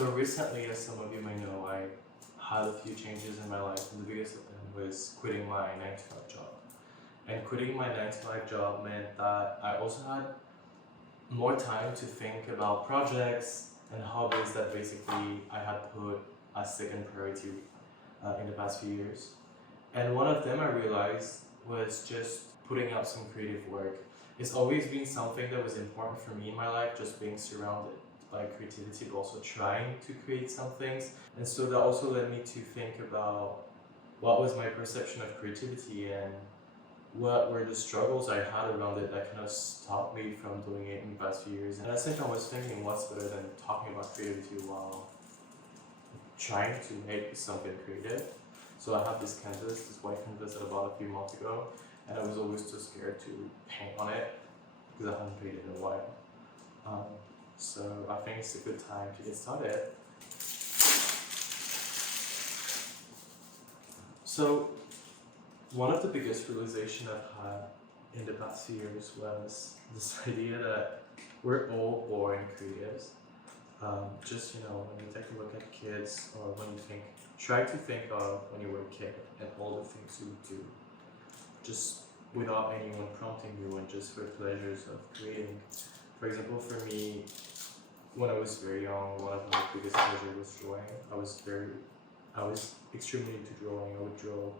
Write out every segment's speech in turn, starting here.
So recently, as some of you may know, I had a few changes in my life, and the biggest of them was quitting my 9 to 5 job. And quitting my 9 to 5 job meant that I also had more time to think about projects and hobbies that basically I had put as second priority in the past few years. And one of them I realized was just putting out some creative work. It's always been something that was important for me in my life, just being surrounded by creativity, but also trying to create some things. And so that also led me to think about what was my perception of creativity and what were the struggles I had around it that kind of stopped me from doing it in the past few years. And at the same time, I was thinking, what's better than talking about creativity while trying to make something creative? So I have this canvas, this white canvas that I bought a few months ago, and I was always too scared to paint on it because I hadn't painted in a while. So I think it's a good time to get started. So one of the biggest realizations I've had in the past few years was this idea that we're all born creatives. Just when you take a look at kids, or when you try to think of when you were a kid and all the things you would do, just without anyone prompting you and just for pleasures of creating. For example, for me, when I was very young, one of my biggest pleasures was drawing. I was extremely into drawing. I would draw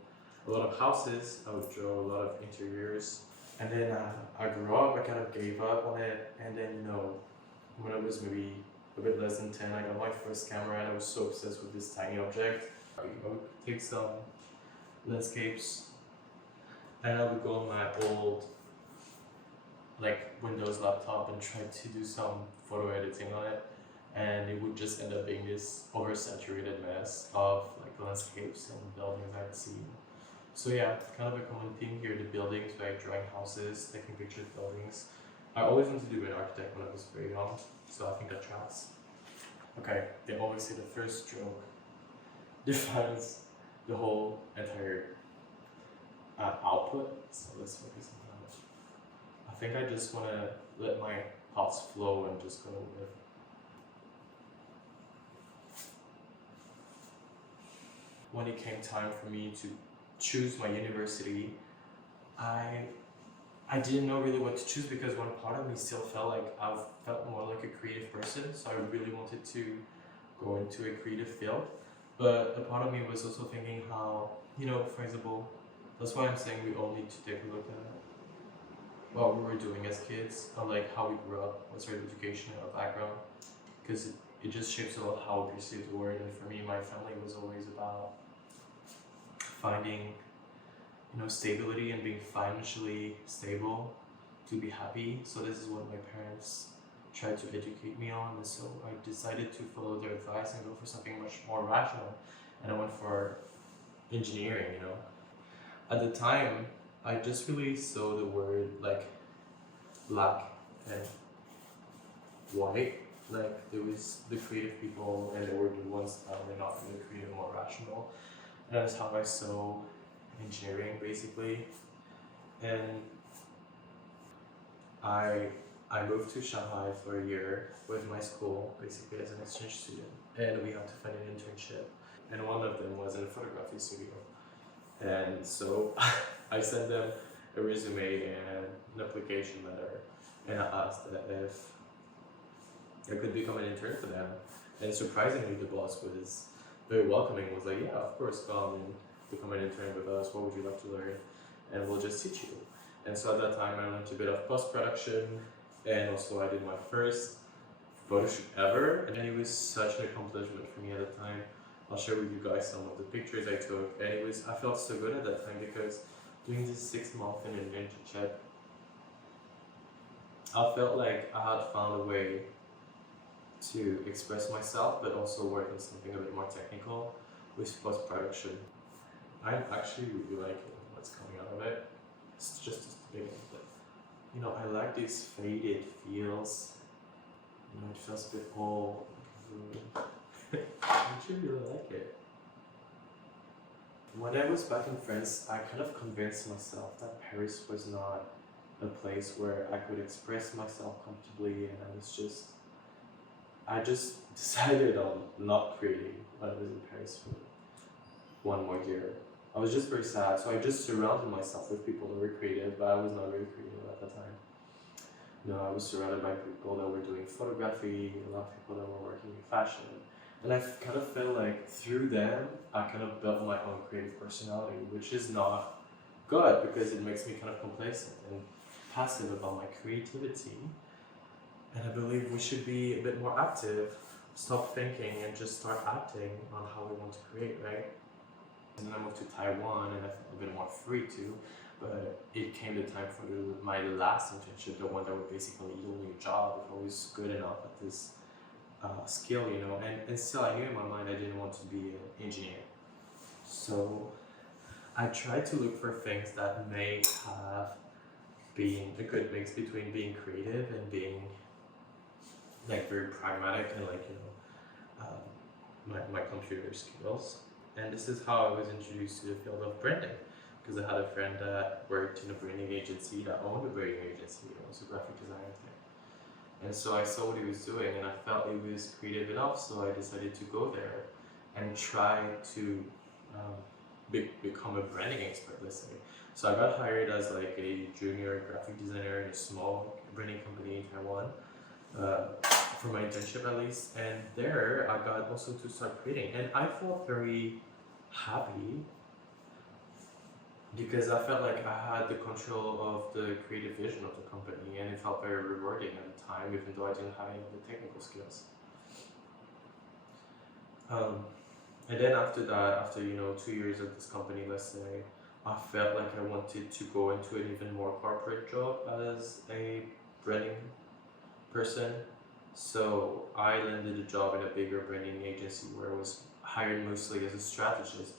a lot of houses, I would draw a lot of interiors, and then I grew up, I kind of gave up on it, and then when I was maybe a bit less than 10, I got my first camera and I was so obsessed with this tiny object. I would take some landscapes and I would go on my old Windows laptop and try to do some photo editing on it, and it would just end up being this oversaturated mess of landscapes and buildings I'd seen. So yeah, kind of a common theme here, the buildings, drawing houses, taking pictures of buildings. I always wanted to be an architect when I was very young, so I think that tracks. Okay, they always say the first stroke defines the whole entire output, so let's focus on that. I think I just want to let my thoughts flow and just go with. When it came time for me to choose my university, I didn't know really what to choose because one part of me still felt like I felt more like a creative person, so I really wanted to go into a creative field. But a part of me was also thinking how, for example, that's why I'm saying we all need to take a look at what we were doing as kids, or how we grew up, what's our education, our background, because it just shapes a lot how we perceive the world. And for me, my family was always about finding stability and being financially stable to be happy. So this is what my parents tried to educate me on, and so I decided to follow their advice and go for something much more rational, and I went for engineering. At the time, I just really saw the word black and white. There was the creative people and there were the ones that were not really creative, more rational. And that's how I saw engineering basically. And I moved to Shanghai for a year with my school, basically as an exchange student, and we had to find an internship. And one of them was in a photography studio. And so I sent them a resume and an application letter, and I asked that if I could become an intern for them. And surprisingly, the boss was very welcoming, was like, yeah, of course, come and become an intern with us. What would you like to learn? And we'll just teach you. And so at that time, I learned a bit of post-production, and also I did my first photo shoot ever, and it was such an accomplishment for me at the time. I'll share with you guys some of the pictures I took, and I felt so good at that time because doing this 6-month in an internship, I felt like I had found a way to express myself, but also work on something a bit more technical with post-production. I'm actually really liking what's coming out of it. It's just the beginning, but I like these faded feels. It feels a bit old. I actually really like it. When I was back in France, I kind of convinced myself that Paris was not a place where I could express myself comfortably, and I just decided on not creating when I was in Paris for one more year. I was just very sad, so I just surrounded myself with people that were creative, but I was not very creative at the time. No, I was surrounded by people that were doing photography, a lot of people that were working in fashion. And I kind of felt like through them, I kind of built my own creative personality, which is not good because it makes me kind of complacent and passive about my creativity. And I believe we should be a bit more active, stop thinking and just start acting on how we want to create, right? And then I moved to Taiwan and I felt a bit more free too. But it came the time for my last internship, the one that would basically yield me a job if I was good enough at this skill, you know. And still, I knew in my mind I didn't want to be an engineer. So I tried to look for things that may have been a good mix between being creative and being like very pragmatic and like, you know, my computer skills. And this is how I was introduced to the field of branding, because I had a friend that worked in a branding agency that owned a branding agency. It was a graphic designer thing. And so I saw what he was doing and I felt he was creative enough, so I decided to go there and try to become a branding expert, let's say. So I got hired as like a junior graphic designer in a small branding company in Taiwan, for my internship at least. And there I got also to start creating. And I felt very happy because I felt like I had the control of the creative vision of the company and it felt very rewarding at the time, even though I didn't have any of the technical skills. And then after that, after 2 years at this company, let's say, I felt like I wanted to go into an even more corporate job as a branding person. So I landed a job in a bigger branding agency where I was hired mostly as a strategist.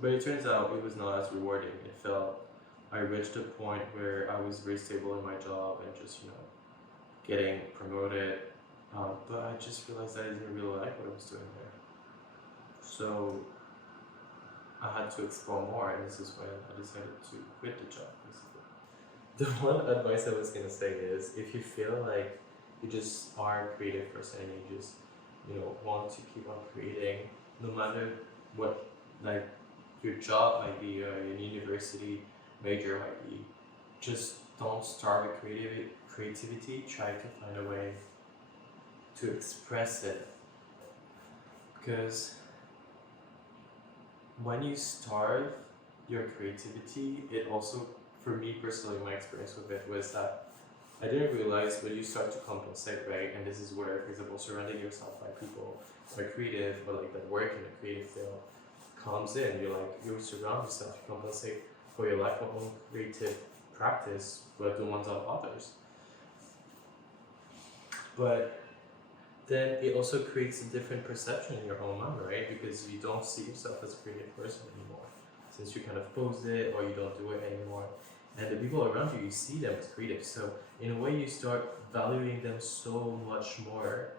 But it turns out it was not as rewarding. It felt I reached a point where I was very stable in my job and just getting promoted. But I just realized I didn't really like what I was doing there. So I had to explore more, and this is when I decided to quit the job, basically. The one advice I was gonna say is if you feel like you just are a creative person and you just want to keep on creating, no matter what like your job might be or your university major might be, just don't starve with creativity. Try to find a way to express it, because when you starve your creativity, it also, for me personally, my experience with it was that I didn't realize when you start to compensate, right? And this is where, for example, surrounding yourself by people who are creative or like that work in a creative field comes in. You surround yourself, you compensate for your lifelong creative practice, but the ones of others. But then it also creates a different perception in your own mind, right? Because you don't see yourself as a creative person anymore, since you kind of post it or you don't do it anymore. And the people around you, you see them as creative. So in a way, you start valuing them so much more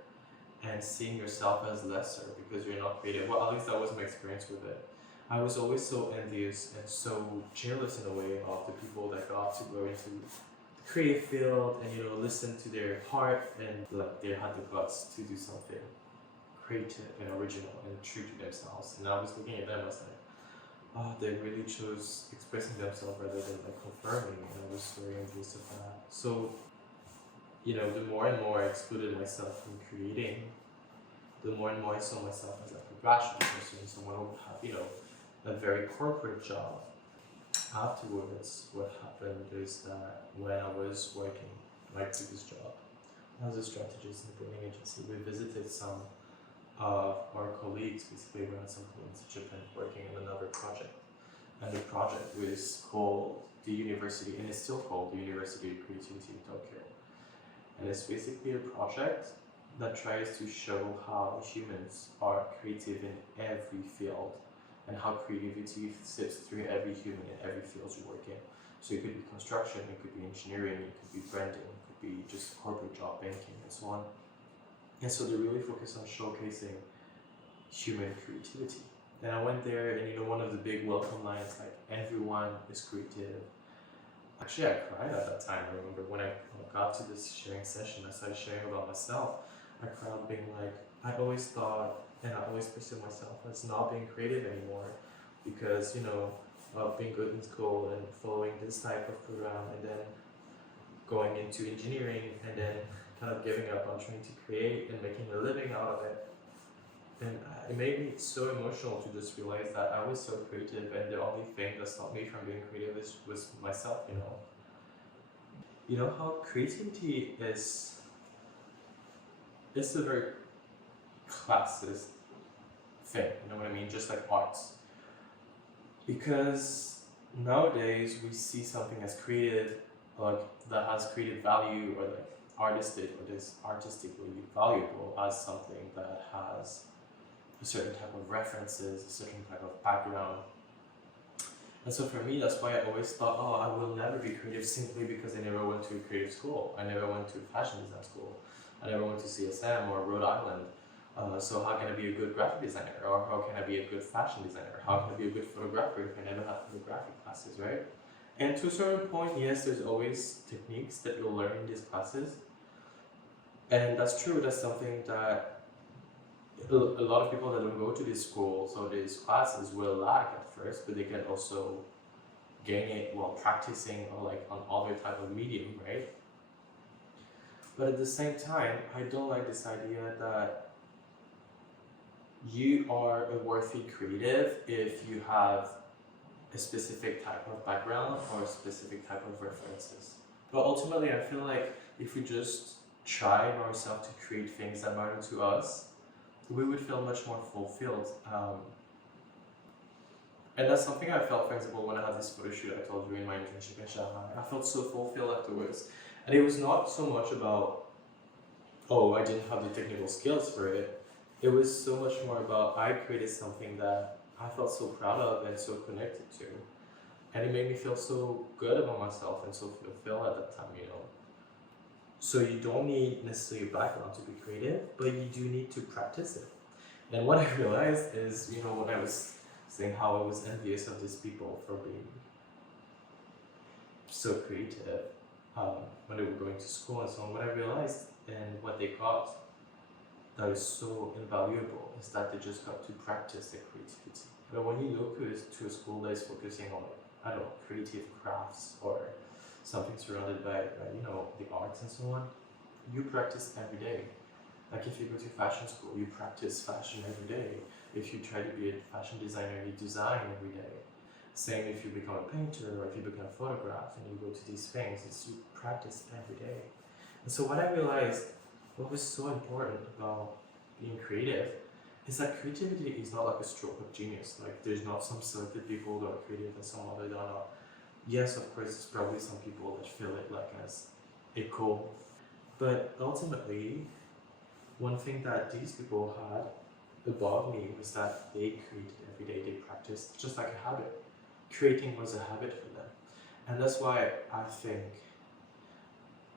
and seeing yourself as lesser because you're not creative. Well, at least that was my experience with it. I was always so envious and so jealous in a way of the people that got to go into the creative field and listen to their heart and like they had the guts to do something creative and original and true to themselves. And I was looking at them as like, oh, they really chose expressing themselves rather than like confirming, and I was very envious of that. So, the more and more I excluded myself from creating, the more and more I saw myself as like a rational person, someone who would have, a very corporate job. Afterwards, what happened is that when I was working my previous job, I was a strategist in a branding agency. We visited some of our colleagues, basically we had some colleagues in Japan working on another project. And the project was called the University, and it's still called the University of Creativity in Tokyo. And it's basically a project that tries to show how humans are creative in every field and how creativity sits through every human in every field you work in. So it could be construction, it could be engineering, it could be branding, it could be just corporate job, banking, and so on. And so they really focus on showcasing human creativity. And I went there, and one of the big welcome lines, like, everyone is creative. Actually, I cried at that time. I remember when I got to this sharing session, I started sharing about myself. background being like, I always thought and I always perceived myself as not being creative anymore because, you know, of being good in school and following this type of program and then going into engineering and then kind of giving up on trying to create and making a living out of it. And it made me so emotional to just realize that I was so creative and the only thing that stopped me from being creative was myself, you know. You know how creativity is, it's a very classist thing, you know what I mean? Just like arts. Because nowadays we see something as creative, like that has creative value or like artistic or is artistically valuable as something that has a certain type of references, a certain type of background. And so for me, that's why I always thought, oh, I will never be creative simply because I never went to a creative school. I never went to fashion design school. I never went to CSM or Rhode Island. So how can I be a good graphic designer? Or how can I be a good fashion designer? How can I be a good photographer if I never had photography classes, right? And to a certain point, yes, there's always techniques that you'll learn in these classes. And that's true, that's something that a lot of people that don't go to these schools or these classes will lack at first, but they can also gain it while practicing or like on other type of medium, right? But at the same time, I don't like this idea that you are a worthy creative if you have a specific type of background or a specific type of references. But ultimately, I feel like if we just try ourselves to create things that matter to us, we would feel much more fulfilled. And that's something I felt, for example, when I had this photo shoot I told you in my internship in Shanghai. I felt so fulfilled afterwards. And it was not so much about, oh, I didn't have the technical skills for it. It was so much more about I created something that I felt so proud of and so connected to. And it made me feel so good about myself and so fulfilled at that time, you know. So you don't need necessarily a background to be creative, but you do need to practice it. And what I realized is, you know, when I was saying how I was envious of these people for being so creative when they were going to school and so on, what I realized and what they got that is so invaluable is that they just got to practice their creativity. But when you look to a school that is focusing on, I don't know, creative crafts or something surrounded by you know, the arts and so on, you practice every day. Like if you go to fashion school, you practice fashion every day. If you try to be a fashion designer, you design every day. Same if you become a painter or if you become a photographer and you go to these things, it's you practice every day. And so what I realized, what was so important about being creative is that creativity is not like a stroke of genius. Like there's not some selected people that are creative and some other that are not. Yes, of course, there's probably some people that feel it like as a goal. But ultimately, one thing that these people had above me was that they created every day, they practiced just like a habit. Creating was a habit for them. And that's why I think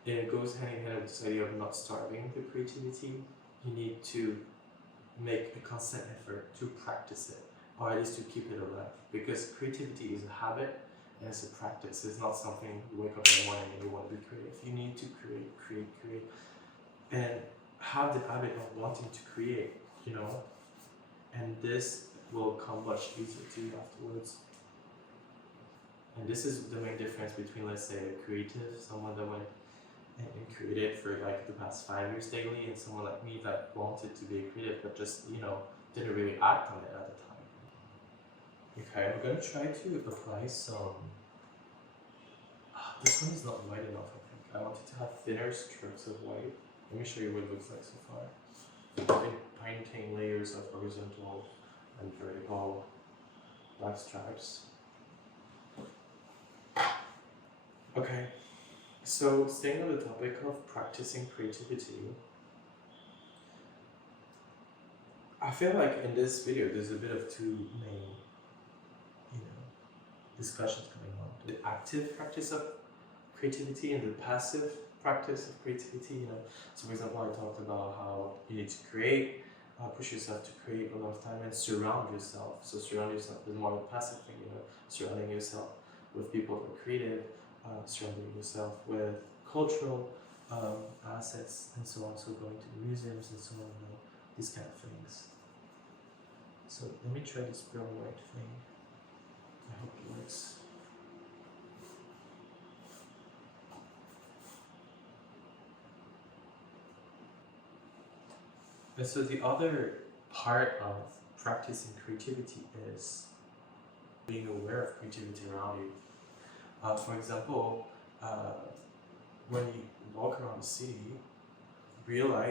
it goes hand in hand with this idea of not starving the creativity. You need to make a constant effort to practice it, or at least to keep it alive. Because creativity is a habit and it's a practice. It's not something you wake up in the morning and you want to be creative. You need to create, and have the habit of wanting to create, you know? And this will come much easier to you afterwards. And this is the main difference between, let's say, a creative, someone that went and created for like the past 5 years daily, and someone like me that wanted to be a creative but just, you know, didn't really act on it at the time. Okay, I'm gonna try to apply some. This one is not white enough, I think. I wanted to have thinner strokes of white. Let me show you what it looks like so far. I've been painting layers of horizontal and vertical black stripes. Okay, so staying on the topic of practicing creativity, I feel like in this video there's a bit of two main, you know, discussions going on. The active practice of creativity and the passive practice of creativity, you know. So for example, I talked about how you need to create, push yourself to create a lot of time and surround yourself. So surround yourself is more of a passive thing, you know, surrounding yourself with people that are creative, surrounding yourself with cultural assets and so on, so going to the museums and so on, these kind of things. So let me try this brown white thing. I hope it works. And so the other part of practicing creativity is being aware of creativity around you. For example, when you walk around the city, be aware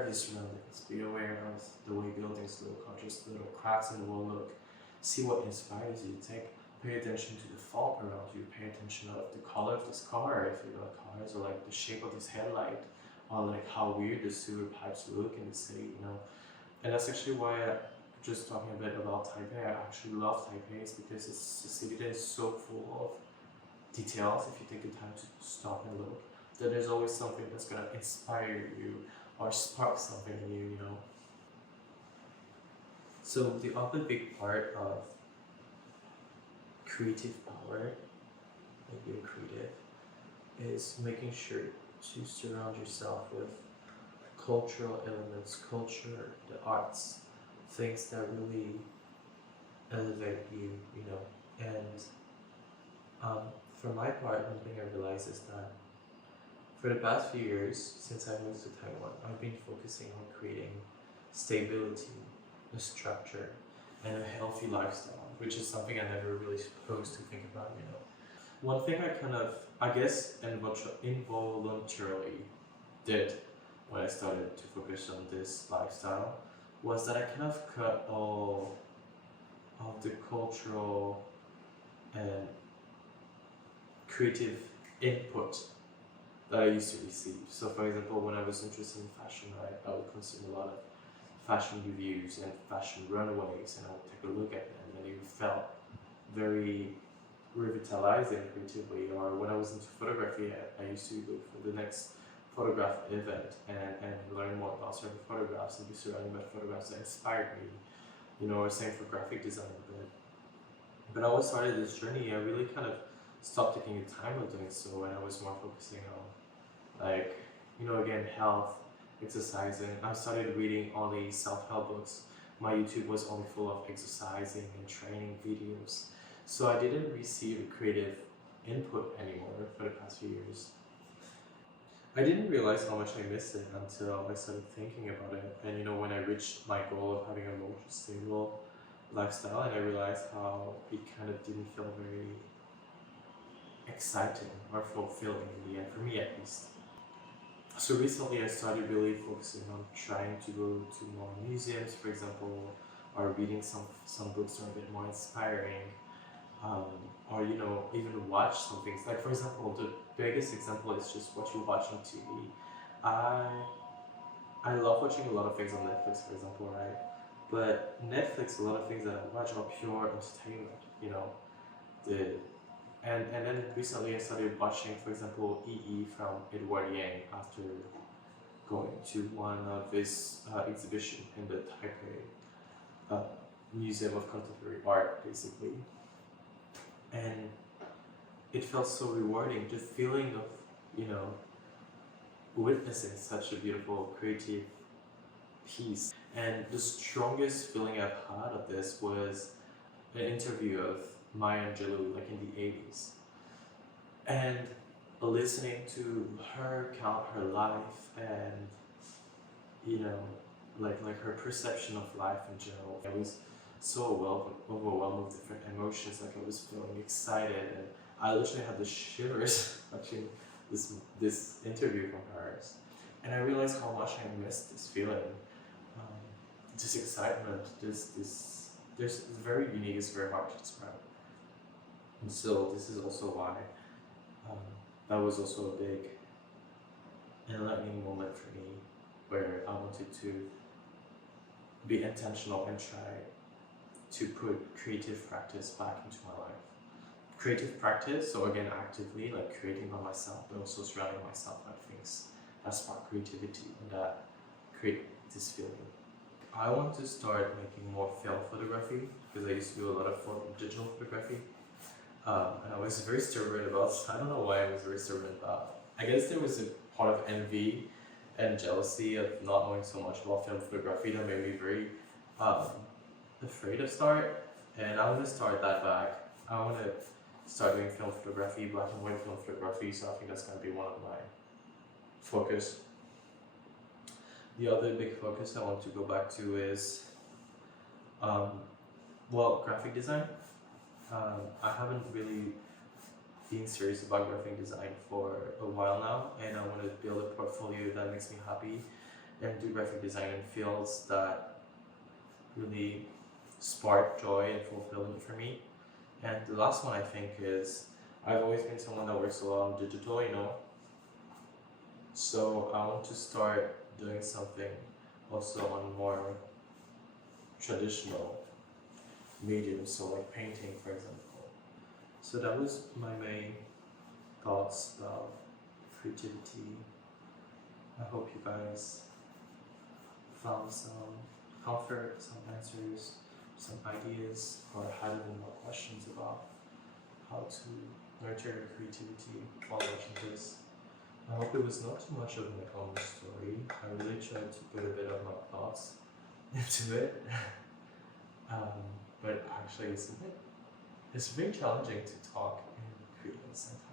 of your surroundings, be aware of the way buildings look, or just little cracks in the wall look. See what inspires you. Pay attention to the fog around you, pay attention of the color of this car, if you like cars, or like the shape of this headlight, or like how weird the sewer pipes look in the city, And that's actually why just talking a bit about Taipei, I actually love Taipei, is because it's a city that is so full of details. If you take the time to stop and look, that there's always something that's gonna inspire you or spark something in you, So the other big part of creative power, like being creative, is making sure to surround yourself with cultural elements, culture, the arts, things that really elevate you, And for my part, one thing I realized is that for the past few years, since I moved to Taiwan, I've been focusing on creating stability, a structure, and a healthy lifestyle, which is something I never really supposed to think about, One thing I guess, involuntarily did when I started to focus on this lifestyle was that I kind of cut all of the cultural and creative input that I used to receive. So for example, when I was interested in fashion, I would consume a lot of fashion reviews and fashion runways, and I would take a look at them, and it felt very revitalizing creatively. Or when I was into photography, I used to look for the next photograph event and learn more about certain photographs and be surrounded by photographs that inspired me, or same for graphic design. But I always started this journey, I really kind of stopped taking the time of doing so, and I was more focusing on again, health, exercising. I started reading only self-help books. My YouTube was only full of exercising and training videos. So I didn't receive creative input anymore for the past few years. I didn't realize how much I missed it until I started thinking about it. And when I reached my goal of having a more stable lifestyle, and I realized how it kind of didn't feel very exciting or fulfilling in the end, for me at least. So recently I started really focusing on trying to go to more museums, for example, or reading some books that are a bit more inspiring, or even watch some things. Like for example, the biggest example is just what you watch on TV. I love watching a lot of things on Netflix, for example, right? But Netflix, a lot of things that I watch are pure entertainment, the and then recently I started watching, for example, EE from Edward Yang after going to one of his exhibition in the Taipei Museum of Contemporary Art, basically. And it felt so rewarding, the feeling of, witnessing such a beautiful, creative piece. And the strongest feeling I've had of this was an interview of Maya Angelou, like in the 80s. And listening to her count her life and, like her perception of life in general. I was so overwhelmed with different emotions, like I was feeling excited, and I literally had the shivers watching this interview from hers. And I realized how much I missed this feeling, this excitement, it's very unique, it's very hard to describe. And so this is also why that was also a big enlightening moment for me, where I wanted to be intentional and try to put creative practice back into my life. Creative practice, so again, actively, like creating by myself, but also surrounding myself with things that spark creativity and that create this feeling. I want to start making more film photography, because I used to do a lot of digital photography. And I was very stubborn about. I don't know why I was very stubborn about. I guess there was a part of envy and jealousy of not knowing so much about film photography that made me very um, afraid to start. And I want to start that back. I want to start doing film photography, black and white film photography. So I think that's going to be one of my focus. The other big focus I want to go back to is, well, graphic design. I haven't really been serious about graphic design for a while now, and I want to build a portfolio that makes me happy and do graphic design in fields that really spark joy and fulfillment for me. And the last one I think is, I've always been someone that works a lot on digital, so I want to start doing something also on more traditional mediums, so like painting, for example. So that was my main thoughts about creativity. I hope you guys found some comfort, some answers, some ideas, or had any more questions about how to nurture your creativity while watching this. I hope it was not too much of my own story. I really tried to put a bit of my thoughts into it. But actually it's very challenging to talk in Korean sometimes.